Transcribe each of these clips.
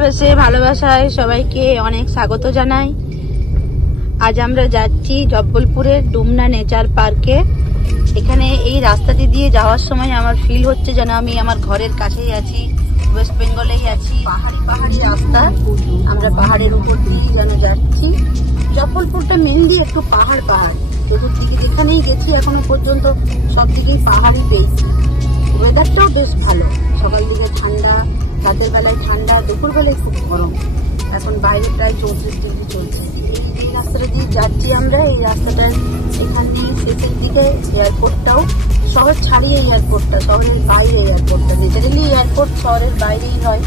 ভালোবেসে ভালোবাসায় সবাইকে অনেক স্বাগত জানাই। আজ আমরা যাচ্ছি জব্বলপুরের ডুমনা নেচার পার্কে। এখানে এই রাস্তাটি দিয়ে যাওয়ার সময় আমার ফিল হচ্ছে যেন আমি আমার ঘরের কাছেই আছি, ওয়েস্ট বেঙ্গলেই আছি। পাহাড়ি রাস্তা, আমরা পাহাড়ের উপর দিয়ে যেন যাচ্ছি। জব্বলপুরটা মেনলি একটু পাহাড়, চতুর্দিকে যেখানেই গেছি এখনো পর্যন্ত সব দিকেই পাহাড়ই পেয়েছি। ওয়েদারটাও বেশ ভালো, সকাল দিকে ঠান্ডা, রাতের বেলায় ঠান্ডা, দুপুর বেলায় খুব গরম। এখন বাইরে প্রায় 34 ডিগ্রি চলছে। এই রাস্তাটা দিয়ে যাচ্ছি আমরা। এই রাস্তাটার এখানে শেষের দিকে এয়ারপোর্টটাও, শহর ছাড়িয়ে এয়ারপোর্টটা, শহরের বাইরে এয়ারপোর্টটা। ন্যাচারালি এয়ারপোর্ট শহরের বাইরেই হয়,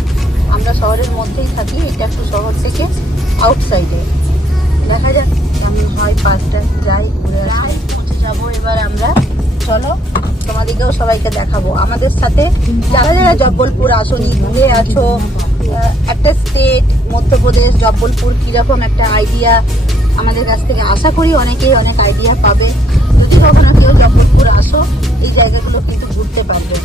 আমরা শহরের মধ্যেই থাকি। এটা একটু শহর থেকে আউটসাইডে। দেখা যাক কেমন হয় পার্কটা, যাই ঘুরে পৌঁছে যাবো এবার আমরা। চলো তোমাদেরকেও সবাইকে দেখাবো। আমাদের সাথে যারা যারা জব্বলপুর আসনি, ঘুরে আছো, একটা স্টেট মধ্যপ্রদেশ, জব্বলপুর কিরকম একটা আইডিয়া আমাদের কাছ থেকে আশা করি অনেকেই অনেক আইডিয়া পাবে। যদি কখনো কেউ জব্বলপুর আসো, এই জায়গাগুলো কিন্তু ঘুরতে পারবে।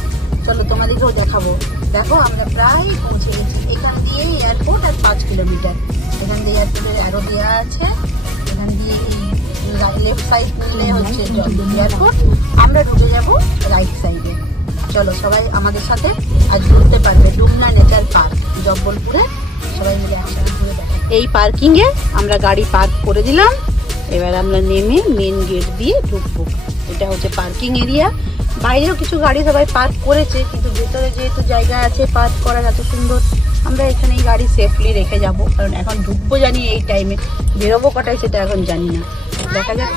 চলো তোমাদেরকেও দেখাবো। দেখো আমরা প্রায় পৌঁছে গেছি। এখান দিয়ে এয়ারপোর্ট আর 5 কিলোমিটার। এখান দিয়ে এয়ারপোর্টের অ্যারো দেওয়া আছে। এখান দিয়ে লেফট সাইড নিলে হচ্ছে এয়ারপোর্ট, আমরা ঢুকে যাবো রাইট সাইডে। চলো সবাই আমাদের সাথে আজ ঘুরতে পারবে ডুমনা নেচার পার্ক জব্বলপুরে। সবাই মিলে একসাথে ঘুরে দেখো। এই পার্কিং এ আমরা গাড়ি পার্ক করে দিলাম। এবার আমরা নেমে মেন গেট দিয়ে ঢুকবো। এটা হচ্ছে পার্কিং এরিয়া। বাইরেও কিছু গাড়ি সবাই পার্ক করেছে, কিন্তু ভেতরে যেহেতু জায়গা আছে পার্ক করার এত সুন্দর, আমরা এখানেই গাড়ি সেফলি রেখে যাব। কারণ এখন ঢুকবো জানি এই টাইমে, বেরোবো কটায় সেটা এখন জানি না। দেখা যাক।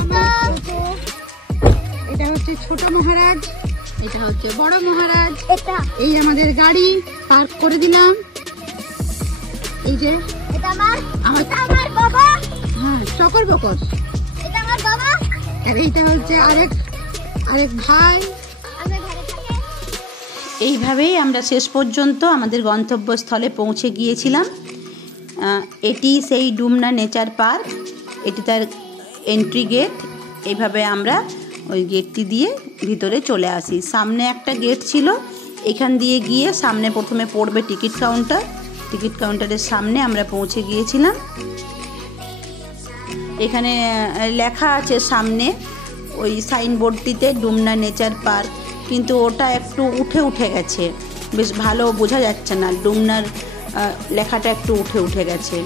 এটা হচ্ছে ছোট মহারাজ, এটা হচ্ছে বড় মহারাজ। এই আমাদের গাড়ি পার্ক করে দিলাম। এই যে আমার বাবা, হ্যাঁ চকর বকর, এটা আমার বাবা। আর এইটা হচ্ছে আরেক ভাই। এইভাবেই আমরা শেষ পর্যন্ত আমাদের গন্তব্যস্থলে পৌঁছে গিয়েছিলাম। এটি সেই ডুমনা নেচার পার্ক, এটি তার এন্ট্রি গেট। এইভাবে আমরা ওই গেটটি দিয়ে ভিতরে চলে আসি। সামনে একটা গেট ছিল, এখান দিয়ে গিয়ে সামনে প্রথমে পড়বে টিকিট কাউন্টার। টিকিট কাউন্টারের সামনে আমরা পৌঁছে গিয়েছিলাম। এখানে লেখা আছে সামনে ওই সাইনবোর্ডটিতে ডুমনা নেচার পার্ক, কিন্তু ওটা একটু উঠে গেছে, বেশ ভালো বোঝা যাচ্ছে না। ডুমনার লেখাটা একটু উঠে গেছে।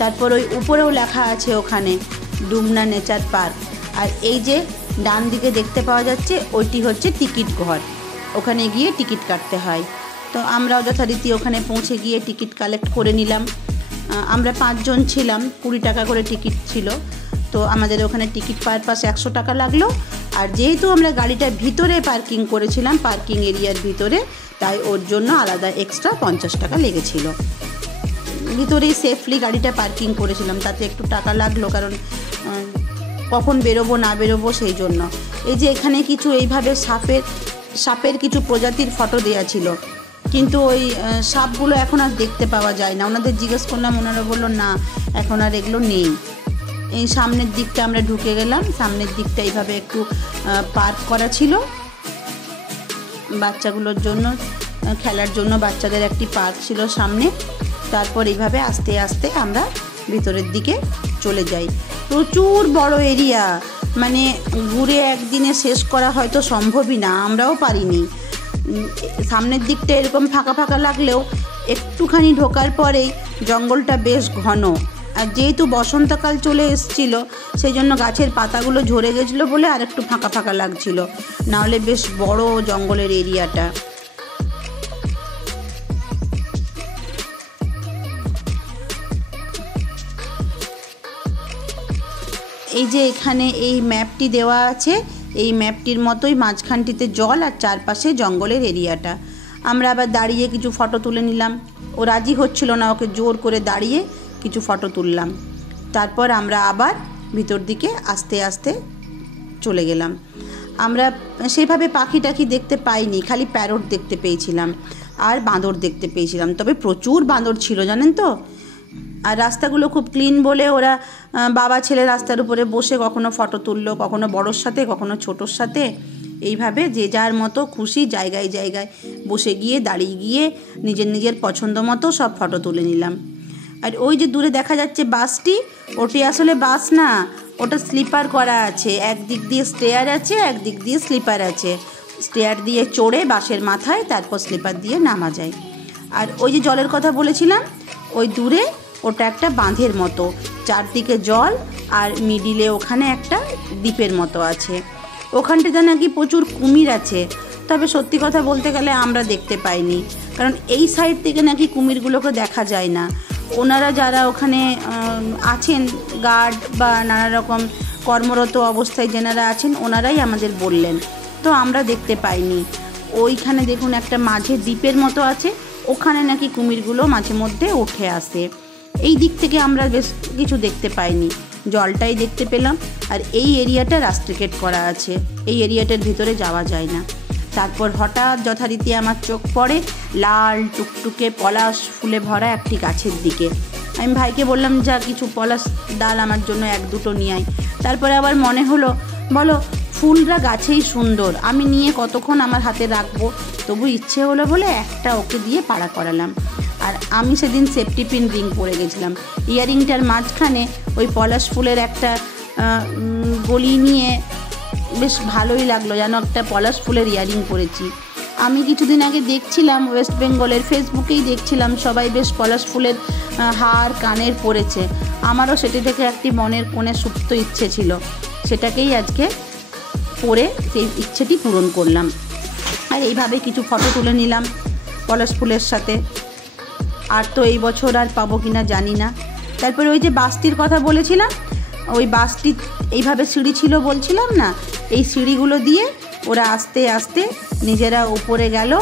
তারপর ওই উপরেও লেখা আছে ওখানে ডুমনা নেচার পার্ক। আর এই যে ডান দিকে দেখতে পাওয়া যাচ্ছে ওইটি হচ্ছে টিকিট ঘর, ওখানে গিয়ে টিকিট কাটতে হয়। তো আমরাও যথারীতি ওখানে পৌঁছে গিয়ে টিকিট কালেক্ট করে নিলাম। আমরা 5 জন ছিলাম, 20 টাকা করে টিকিট ছিল। তো আমাদের ওখানে টিকিট পার পাস 100 টাকা লাগলো। আর যেহেতু আমরা গাড়িটা ভিতরে পার্কিং করেছিলাম, পার্কিং এরিয়ার ভিতরে, তাই ওর জন্য আলাদা এক্সট্রা 50 টাকা লেগেছিল। ভিতরেই সেফলি গাড়িটা পার্কিং করেছিলাম, তাতে একটু টাকা লাগলো, কারণ কখন বেরোবো না বেরোবো সেই জন্য। এই যে এখানে কিছু এইভাবে সাপের কিছু প্রজাতির ফটো দেওয়া ছিল, কিন্তু ওই সাপগুলো এখন আর দেখতে পাওয়া যায় না। ওনাদের জিজ্ঞেস করলাম, ওনারা বললো না এখন আর এগুলো নেই। এই সামনের দিকটা আমরা ঢুকে গেলাম। সামনের দিকটা এইভাবে একটু পার্ক করা ছিল বাচ্চাগুলোর জন্য, খেলার জন্য বাচ্চাদের একটি পার্ক ছিল সামনে। তারপর এইভাবে আস্তে আস্তে আমরা ভিতরের দিকে চলে যাই। প্রচুর বড় এরিয়া, মানে ঘুরে একদিনে শেষ করা হয়তো সম্ভবই না, আমরাও পারিনি। সামনের দিকটা এরকম ফাঁকা লাগলেও একটুখানি ঢোকার পরেই জঙ্গলটা বেশ ঘন। আর যেহেতু বসন্তকাল চলে এসেছিল, সেই জন্য গাছের পাতাগুলো ঝরে গেছিলো বলে আর একটু ফাঁকা লাগছিল, নাহলে বেশ বড় জঙ্গলের এরিয়াটা। এই যে এখানে এই ম্যাপটি দেওয়া আছে, এই ম্যাপটির মতোই মাঝখানটিতে জল আর চারপাশে জঙ্গলের এরিয়াটা। আমরা আবার দাঁড়িয়ে কিছু ফটো তুলে নিলাম। ও রাজি হচ্ছিল না, ওকে জোর করে দাঁড়িয়ে কিছু ফটো তুললাম। তারপর আমরা আবার ভিতর দিকে আস্তে আস্তে চলে গেলাম। আমরা সেভাবে পাখি টাখি দেখতে পাইনি, খালি প্যারট দেখতে পেয়েছিলাম আর বাঁদর দেখতে পেয়েছিলাম। তবে প্রচুর বাঁদর ছিল জানেন তো। আর রাস্তাগুলো খুব ক্লিন বলে ওরা বাবা ছেলে রাস্তার উপরে বসে কখনো ফটো তুললো, কখনো বড়োর সাথে, কখনো ছোটোর সাথে। এইভাবে যে যার মতো খুশি জায়গায় জায়গায় বসে গিয়ে দাঁড়িয়ে গিয়ে নিজের নিজের পছন্দ মতো সব ফটো তুলে নিলাম। আর ওই যে দূরে দেখা যাচ্ছে বাসটি, ওটি আসলে বাস না, ওটা স্লিপার করা আছে। একদিক দিয়ে স্টেয়ার আছে, একদিক দিয়ে স্লিপার আছে। স্টেয়ার দিয়ে চড়ে বাসের মাথায়, তারপর স্লিপার দিয়ে নামা যায়। আর ওই যে জলের কথা বলেছিলাম, ওই দূরে ওটা একটা বাঁধের মতো, চারদিকে জল আর মিডিলে ওখানে একটা দ্বীপের মতো আছে। ওখানটাতে নাকি প্রচুর কুমির আছে, তবে সত্যি কথা বলতে গেলে আমরা দেখতে পাইনি, কারণ এই সাইড থেকে নাকি কুমিরগুলোকে দেখা যায় না। ওনারা যারা ওখানে আছেন, গার্ড বা নানা রকম কর্মরত অবস্থায় যেনারা আছেন, ওনারাই আমাদের বললেন, তো আমরা দেখতে পাইনি। ওইখানে দেখুন একটা মাঝে দ্বীপের মতো আছে, ওখানে নাকি কুমিরগুলো মাঝে মধ্যে উঠে আসে। এই দিক থেকে আমরা বেশ কিছু দেখতে পাইনি, জলটাই দেখতে পেলাম। আর এই এরিয়াটা রাস্ট্রিকেট করা আছে, এই এরিয়াটার ভিতরে যাওয়া যায় না। তারপর হঠাৎ যথারীতি আমার চোখ পড়ে লাল টুকটুকে পলাশ ফুলে ভরা একটি গাছের দিকে। আমি ভাইকে বললাম, যা কিছু পলাশ ডাল আমার জন্য এক দুটো নিয়ে আয়। তারপরে আবার মনে হলো, বলো ফুলরা গাছেই সুন্দর, আমি নিয়ে কতক্ষণ আমার হাতে রাখবো, তবু ইচ্ছে হলো বলে একটা ওকে দিয়ে পাড়া করালাম। আর আমি সেদিন সেফটি পিন রিং পরে গেছিলাম, ইয়ারিংটার মাঝখানে ওই পলাশ ফুলের একটা গলি নিয়ে বেশ ভালোই লাগলো, যেন একটা পলাশ ফুলের ইয়ারিং পরেছি। আমি কিছুদিন আগে দেখছিলাম ওয়েস্ট বেঙ্গলের ফেসবুকেই দেখছিলাম সবাই বেশ পলাশ ফুলের হার কানের পরেছে। আমারও সেটি থেকে একটি মনের কোণে সুপ্ত ইচ্ছে ছিল, সেটাকেই আজকে পরে সেই ইচ্ছেটি পূরণ করলাম। আর এইভাবে কিছু ফটো তুলে নিলাম পলাশ ফুলের সাথে। আর তো এই বছর আর পাবো কিনা জানি না। তারপরে ওই যে বাসটির কথা বলেছিলাম, ওই বাসটি এইভাবে সিঁড়ি ছিল বলছিলাম না, এই সিঁড়িগুলো দিয়ে ওরা আস্তে আস্তে নিজেরা উপরে গেল।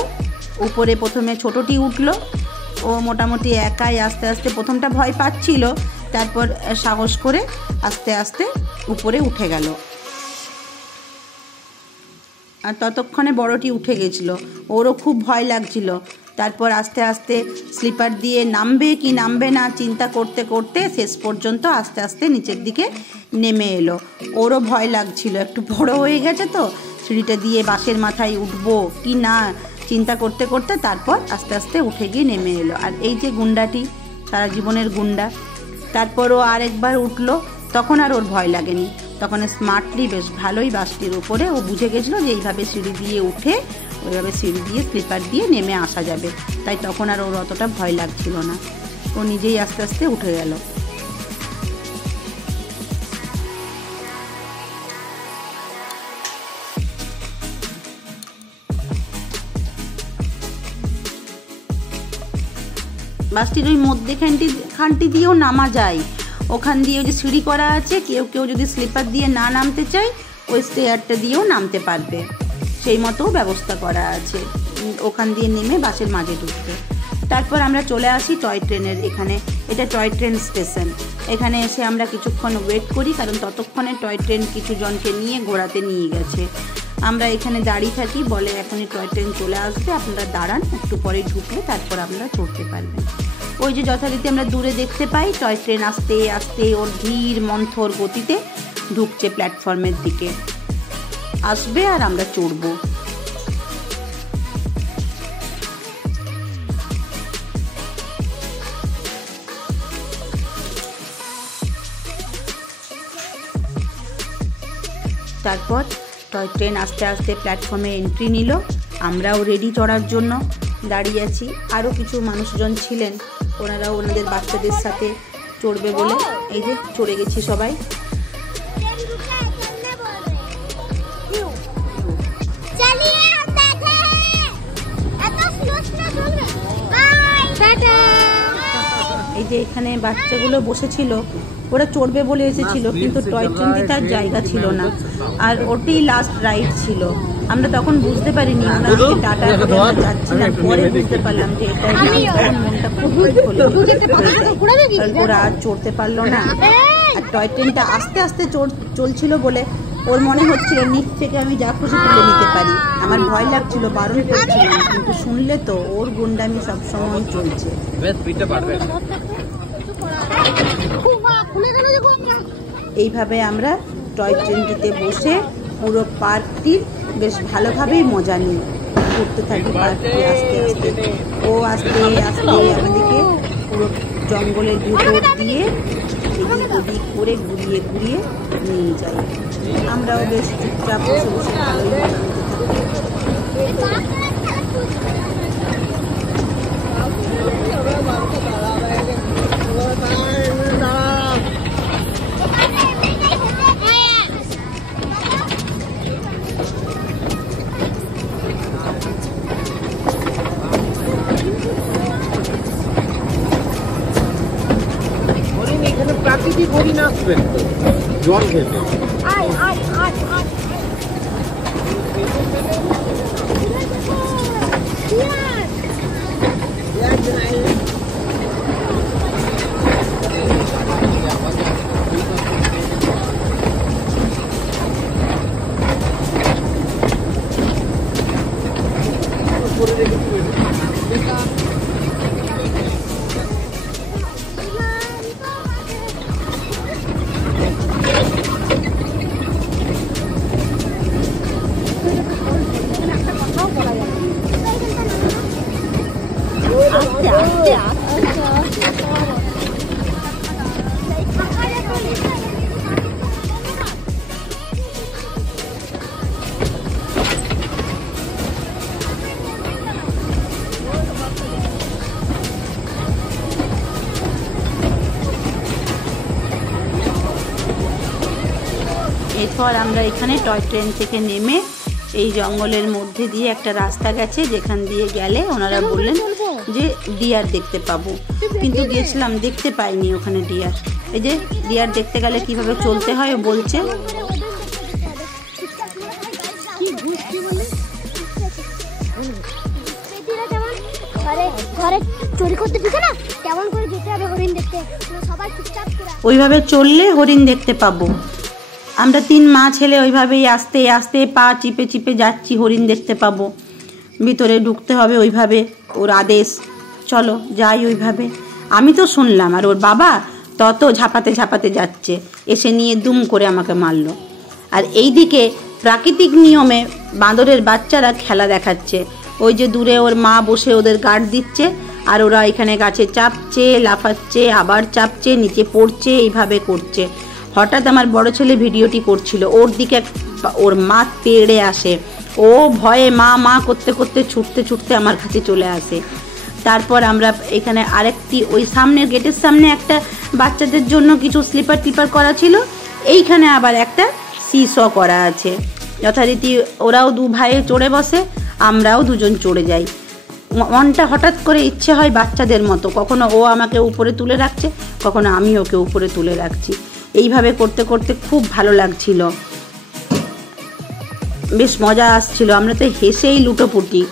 উপরে প্রথমে ছোটটি উঠলো, ও মোটামুটি একাই আস্তে আস্তে, প্রথমটা ভয় পাচ্ছিল, তারপর সাহস করে আস্তে আস্তে উপরে উঠে গেল। আর ততক্ষণে বড়টি উঠে গেছিলো, ওরও খুব ভয় লাগছিল। তারপর আস্তে আস্তে স্লিপার দিয়ে নামবে কি নামবে না চিন্তা করতে করতে শেষ পর্যন্ত আস্তে আস্তে নিচের দিকে নেমে এলো। ওরও ভয় লাগছিল, একটু বড় হয়ে গেছে তো, সিঁড়িটা দিয়ে বাসের মাথায় উঠবো কি না চিন্তা করতে করতে তারপর আস্তে আস্তে উঠে গিয়ে নেমে এলো। আর এই যে গুন্ডাটি, সারা জীবনের গুন্ডা, তারপর ও আরেকবার উঠলো, তখন আর ওর ভয় লাগেনি, তখন স্মার্টলি বেশ ভালোই বাসটির উপরে ও বুঝে গেছিলো যে এইভাবে সিঁড়ি দিয়ে উঠে ওইভাবে সিঁড়ি দিয়ে স্লিপার দিয়ে নেমে আসা যাবে, তাই তখন আর ওর অতটা ভয় লাগছিল না, ও নিজেই আস্তে আস্তে উঠে গেল। বাসটির ওই মধ্যেখানটি দিয়েও নামা যায়, ওখান দিয়ে ওই যে সিঁড়ি করা আছে, কেউ কেউ যদি স্লিপার দিয়ে না নামতে চায় ওই স্টেয়ারটা দিয়েও নামতে পারবে, সেই মতো ব্যবস্থা করা আছে, ওখান দিয়ে নেমে বাসের মাঝে ঢুকবে। তারপর আমরা চলে আসি টয় ট্রেনের এখানে, এটা টয় ট্রেন স্টেশন। এখানে এসে আমরা কিছুক্ষণ ওয়েট করি, কারণ ততক্ষণে টয় ট্রেন কিছু জনকে নিয়ে ঘোরাতে নিয়ে গেছে। আমরা এখানে দাঁড়িয়ে থাকি, বলে এখনই টয় ট্রেন চলে আসবে, আপনারা দাঁড়ান, একটু পরে ঢুকলে তারপর আপনারা চড়তে পারবেন। ওই যে যথারীতি আমরা দূরে দেখতে পাই টয় ট্রেন আস্তে আস্তে ওর ধীর মন্থর গতিতে ঢুকছে প্ল্যাটফর্মের দিকে, আসবে আর আমরা চড়বো। তারপর টয় ট্রেন আস্তে আস্তে প্ল্যাটফর্মে এন্ট্রি নিল, আমরাও রেডি চড়ার জন্য দাঁড়িয়ে আছি। আরও কিছু মানুষজন ছিলেন, ওনারাও ওনাদের বাচ্চাদের সাথে চড়বে বলে এই যে চড়ে গেছি সবাই। এই যে এখানে বাচ্চাগুলো বসেছিল, ওরা চড়বে বলে এসেছিল, কিন্তু টয় ট্রেনটি তার জায়গা ছিল না, আর ওটাই লাস্ট রাইড ছিল। আমরা তখন বুঝতে পারিনি ওনাকে টাটা করে আমরা যাচ্ছিলাম, পরে বুঝতে পারলাম যে এটা মনটা খুব ওরা আর চড়তে পারলো না। আর টয় ট্রেনটা আস্তে আস্তে চলছিল বলে ওর মনে হচ্ছিল নিচ থেকে আমি যা খুশি তুলে নিতে পারি। আমার ভয় লাগছিল, বারণ করছিলাম, কিন্তু শুনলে তো ওর গুন্ডামি সবসময় চলছে। এইভাবে আমরা টয় ট্রেনটিতে বসে পুরো পার্কটির বেশ ভালোভাবেই মজা নিই, ঘুরতে থাকি পার্কে আস্তে আস্তে। ও আস্তে আস্তে আমাদেরকে পুরো জঙ্গলের ভিতর দিয়ে এদিক ওদিক করে ঘুরিয়ে ঘুরিয়ে নিয়ে যায়। আমরাও বেশ চুপচাপ বসে বসে ভালোই মজা নিতে থাকি। প্রাকৃতিক হরিণ আসবেন তো জল খেতে। এরপর আমরা এখানে টয় ট্রেন থেকে নেমে এই জঙ্গলের মধ্যে দিয়ে একটা রাস্তা গেছে, যেখান দিয়ে গেলে ওনারা বললেন যে ডিয়ার দেখতে পাবো, কিন্তু গিয়েছিলাম দেখতে পাইনি ওখানে ডিয়ার। এই যে ডিয়ার দেখতে গেলে কিভাবে চলতে হয় বলছে। ওইভাবে চললে হরিণ দেখতে পাবো। আমরা 3 মা ছেলে ওইভাবেই আস্তে আস্তে পা চিপে চিপে যাচ্ছি, হরিণ দেখতে পাবো। ভিতরে ঢুকতে হবে ওইভাবে, ওর আদেশ, চলো যাই ওইভাবে। আমি তো শুনলাম, আর ওর বাবা তত ঝাপাতে ঝাপাতে যাচ্ছে, এসে নিয়ে দুম করে আমাকে মারলো। আর এইদিকে প্রাকৃতিক নিয়মে বাঁদরের বাচ্চারা খেলা দেখাচ্ছে। ওই যে দূরে ওর মা বসে ওদের গার্ড দিচ্ছে, আর ওরা এখানে গাছে চাপছে, লাফাচ্ছে, আবার চাপছে, নিচে পড়ছে, এইভাবে করছে। হঠাৎ আমার বড় ছেলে ভিডিওটি করছিল, ওর দিকে ওর মা তেড়ে আসে, ও ভয়ে মা মা করতে করতে ছুটতে ছুটতে আমার কাছে চলে আসে। তারপর আমরা এখানে আরেকটি ওই সামনের গেটের সামনে একটা বাচ্চাদের জন্য কিছু স্লিপার টিপার করা ছিল, এইখানে আবার একটা সিস করা আছে। যথারীতি ওরাও 2 ভাই চড়ে বসে, আমরাও 2জন চড়ে যাই। মনটা হঠাৎ করে ইচ্ছে হয় বাচ্চাদের মতো, কখনো ও আমাকে উপরে তুলে রাখছে, কখনো আমি ওকে উপরে তুলে রাখছি। এইভাবে করতে করতে খুব ভালো লাগছিল, বেশ মজা আসছিল। আমরা তো হেসেই লুটোপুটি,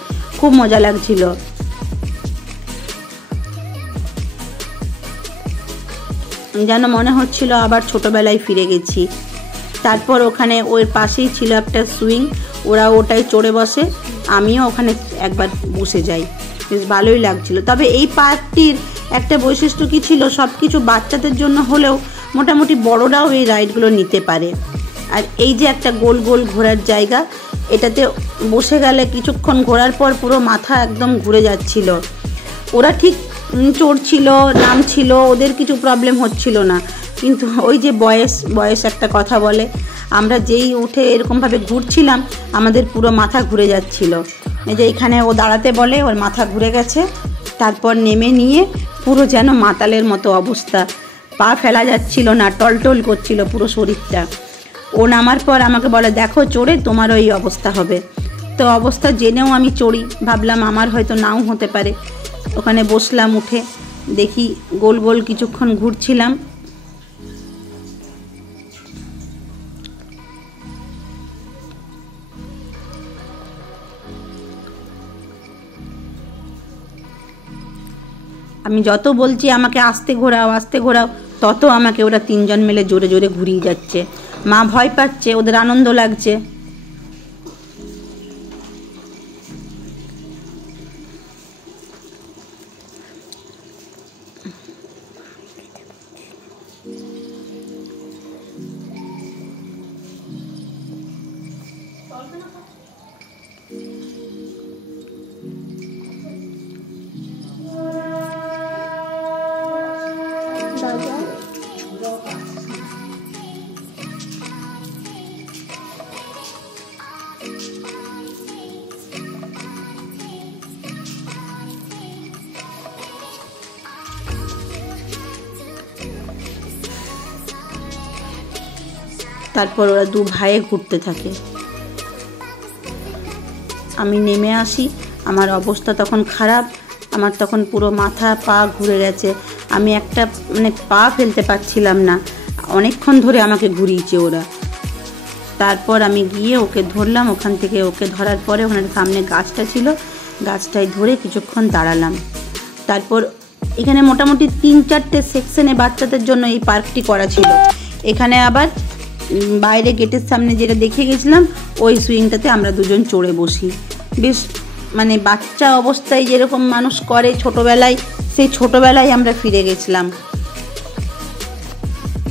খুব মজা লাগছিল। যেন মনে হচ্ছিল আবার ছোটবেলায় ফিরে গেছি। তারপর ওখানে ওর পাশেই ছিল একটা সুইং, ওরা ওটাই চড়ে বসে, আমিও ওখানে একবার বসে যাই, বেশ ভালোই লাগছিল। তবে এই পার্কটির একটা বৈশিষ্ট্য কী ছিল, সব কিছু বাচ্চাদের জন্য হলেও মোটামুটি বড়রাও এই রাইডগুলো নিতে পারে। আর এই যে একটা গোল গোল ঘোরার জায়গা, এটাতে বসে গেলে কিছুক্ষণ ঘোরার পর পুরো মাথা একদম ঘুরে যাচ্ছিল। ওরা ঠিক চড়ছিল, নামছিল, ওদের কিছু প্রবলেম হচ্ছিল না, কিন্তু ওই যে বয়স একটা কথা বলে, আমরা যেই উঠে এরকমভাবে ঘুরছিলাম আমাদের পুরো মাথা ঘুরে যাচ্ছিল। এই যে এখানে ও দাঁড়াতে বলে, ওর মাথা ঘুরে গেছে। তারপর নেমে নিয়ে পুরো যেন মাতালের মতো অবস্থা, পা ফেলা যাচ্ছিল না, টলটল করছিল পুরো শরীরটা। ও নামার পর আমাকে বলে, দেখো চড়ে তোমারও এই অবস্থা হবে। তো অবস্থা জেনেও আমি চড়ি, ভাবলাম আমার হয়তো নাও হতে পারে। ওখানে বসলাম, উঠে দেখি গোল গোল কিছুক্ষণ ঘুরছিলাম। আমি যত বলছি আমাকে আস্তে ঘোরাও, তত আমাকে ওরা 3 জন মিলে জোরে জোরে ঘুরিয়ে যাচ্ছে। মা ভয় পাচ্ছে, ওদের আনন্দ লাগছে। তারপর ওরা দু ভাইয়ে ঘুরতে থাকে। আমি নেমে আসি, আমার অবস্থা তখন খারাপ, আমার তখন পুরো মাথা পা ঘুরে গেছে, আমি একটা পা ফেলতে পারছিলাম না, অনেকক্ষণ ধরে আমাকে ঘুরিয়েছে ওরা। তারপর আমি গিয়ে ওকে ধরলাম, ওখান থেকে ওকে ধরার পরে ওখানে সামনে গাছটা ছিল, গাছটায় ধরে কিছুক্ষণ দাঁড়ালাম। তারপর এখানে মোটামুটি 3-4টে সেকশনে বাচ্চাদের জন্য এই পার্কটি করা ছিল। এখানে আবার বাইরে গেটের সামনে যেটা দেখে গেছিলাম ওই সুইংটাতে আমরা দুজন চড়ে বসি। বেশ বাচ্চা অবস্থায় যেরকম মানুষ করে ছোটোবেলায়, সেই ছোটোবেলায় আমরা ফিরে গেছিলাম।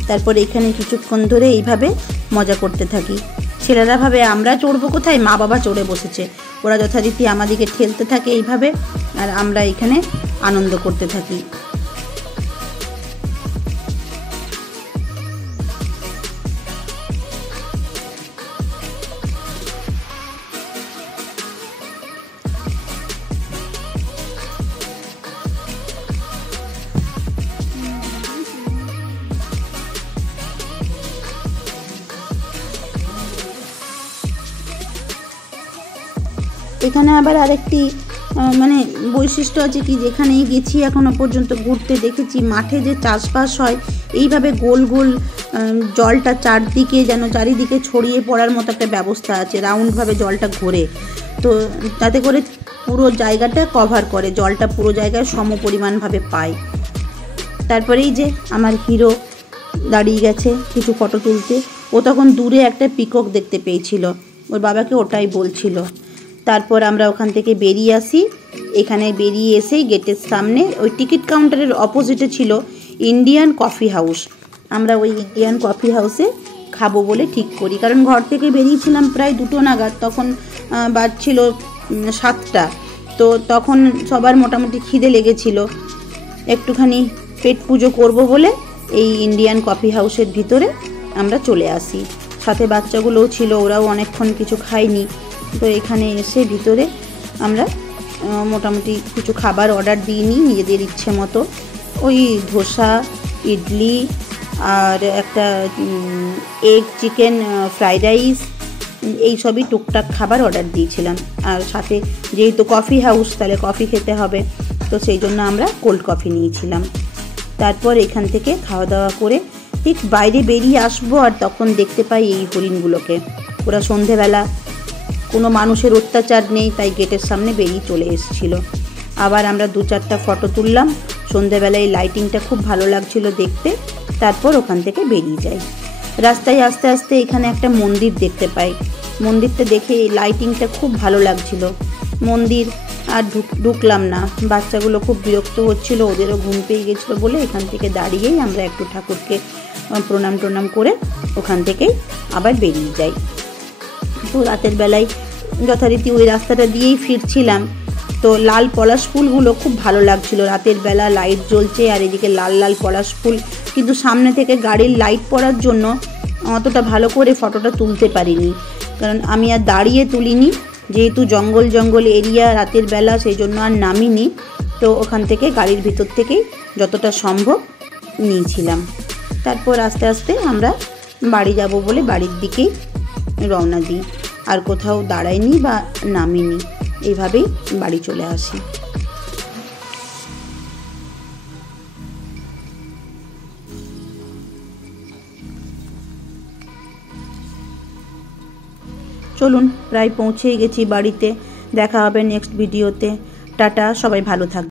তারপর এখানে কিছুক্ষণ ধরে এইভাবে মজা করতে থাকি। ছেলেরা ভাবে আমরা চড়বো কোথায়, মা বাবা চড়ে বসেছে, ওরা যথারীতি আমাদেরকে ঠেলতে থাকে এইভাবে, আর আমরা এখানে আনন্দ করতে থাকি। এখানে আবার আরেকটি বৈশিষ্ট্য আছে কি, যেখানেই গেছি এখনো পর্যন্ত ঘুরতে দেখেছি, মাঠে যে চাষবাস হয় এইভাবে গোল গোল জলটা চারিদিকে ছড়িয়ে পড়ার মতো একটা ব্যবস্থা আছে, রাউন্ডভাবে জলটা ঘোরে, তো তাতে করে পুরো জায়গাটা কভার করে, জলটা পুরো জায়গায় সমপরিমাণভাবে পায়। তারপরেই যে আমার হিরো দাঁড়িয়ে গেছে কিছু ফটো তুলতে, ও তখন দূরে একটা পিকক দেখতে পেয়েছিল, ওর বাবাকে ওটাই বলছিল। তারপর আমরা ওখান থেকে বেরিয়ে আসি। এখানে বেরিয়ে এসেই গেটের সামনে ওই টিকিট কাউন্টারের অপোজিটে ছিল ইন্ডিয়ান কফি হাউস। আমরা ওই ইন্ডিয়ান কফি হাউসে খাবো বলে ঠিক করি, কারণ ঘর থেকে বেরিয়েছিলাম প্রায় 2টো নাগাদ, তখন বাজছিল 7টা, তো তখন সবার মোটামুটি খিদে লেগেছিল, একটুখানি পেট পুজো করবো বলে এই ইন্ডিয়ান কফি হাউসের ভিতরে আমরা চলে আসি। সাথে বাচ্চাগুলোও ছিল, ওরাও অনেকক্ষণ কিছু খায়নি, তো এখানে এসে ভিতরে আমরা মোটামুটি কিছু খাবার অর্ডার দিয়ে নিই নিজেদের ইচ্ছে মতো। ওই ধোসা, ইডলি আর একটা এগ চিকেন ফ্রাইড রাইস, এই সবই টুকটাক খাবার অর্ডার দিয়েছিলাম। আর সাথে যেহেতু কফি হাউস, তাহলে কফি খেতে হবে, তো সেই জন্য আমরা কোল্ড কফি নিয়েছিলাম। তারপর এখান থেকে খাওয়া দাওয়া করে ঠিক বাইরে বেরিয়ে আসবো, আর তখন দেখতে পাই এই হরিণগুলোকে। ওরা সন্ধেবেলা, কোনো মানুষের অত্যাচার নেই, তাই গেটের সামনে বেরিয়ে চলে এসেছিল। আবার আমরা 2-4টা ফটো তুললাম, সন্ধেবেলায় লাইটিংটা খুব ভালো লাগছিল দেখতে। তারপর ওখান থেকে বেরিয়ে যাই। রাস্তায় আস্তে আস্তে এখানে একটা মন্দির দেখতে পাই, মন্দিরটা দেখে এই লাইটিংটা খুব ভালো লাগছিল। মন্দির আর ঢুকলাম না, বাচ্চাগুলো খুব বিরক্ত হচ্ছিল, ওদেরও ঘুম পেয়ে গেছিলো বলে এখান থেকে দাঁড়িয়েই আমরা একটু ঠাকুরকে প্রণাম করে ওখান থেকেই আবার বেরিয়ে যাই। তো রাতের বেলায় যথারীতি ওই রাস্তাটা দিয়েই ফিরছিলাম, তো লাল পলাশ ফুলগুলো খুব ভালো লাগছিল, রাতের বেলা লাইট জ্বলছে আর এদিকে লাল লাল পলাশ ফুল, কিন্তু সামনে থেকে গাড়ির লাইট পড়ার জন্য অতটা ভালো করে ফটোটা তুলতে পারিনি, কারণ আমি আর দাঁড়িয়ে তুলিনি, যেহেতু জঙ্গল এরিয়া রাতের বেলা, সেই জন্য আর নামিনি। তো ওখান থেকে গাড়ির ভিতর থেকেই যতটা সম্ভব নিয়েছিলাম। তারপর আস্তে আস্তে আমরা বাড়ি যাব বলে বাড়ির দিকেই রওনা দিই, আর কোথাও দাঁড়াইনি বা নামিনি, এইভাবেই বাড়ি চলে আসি। চলুন, প্রায় পৌঁছেই গেছি বাড়িতে। দেখা হবে নেক্সট ভিডিওতে। টাটা, সবাই ভালো থাকবে।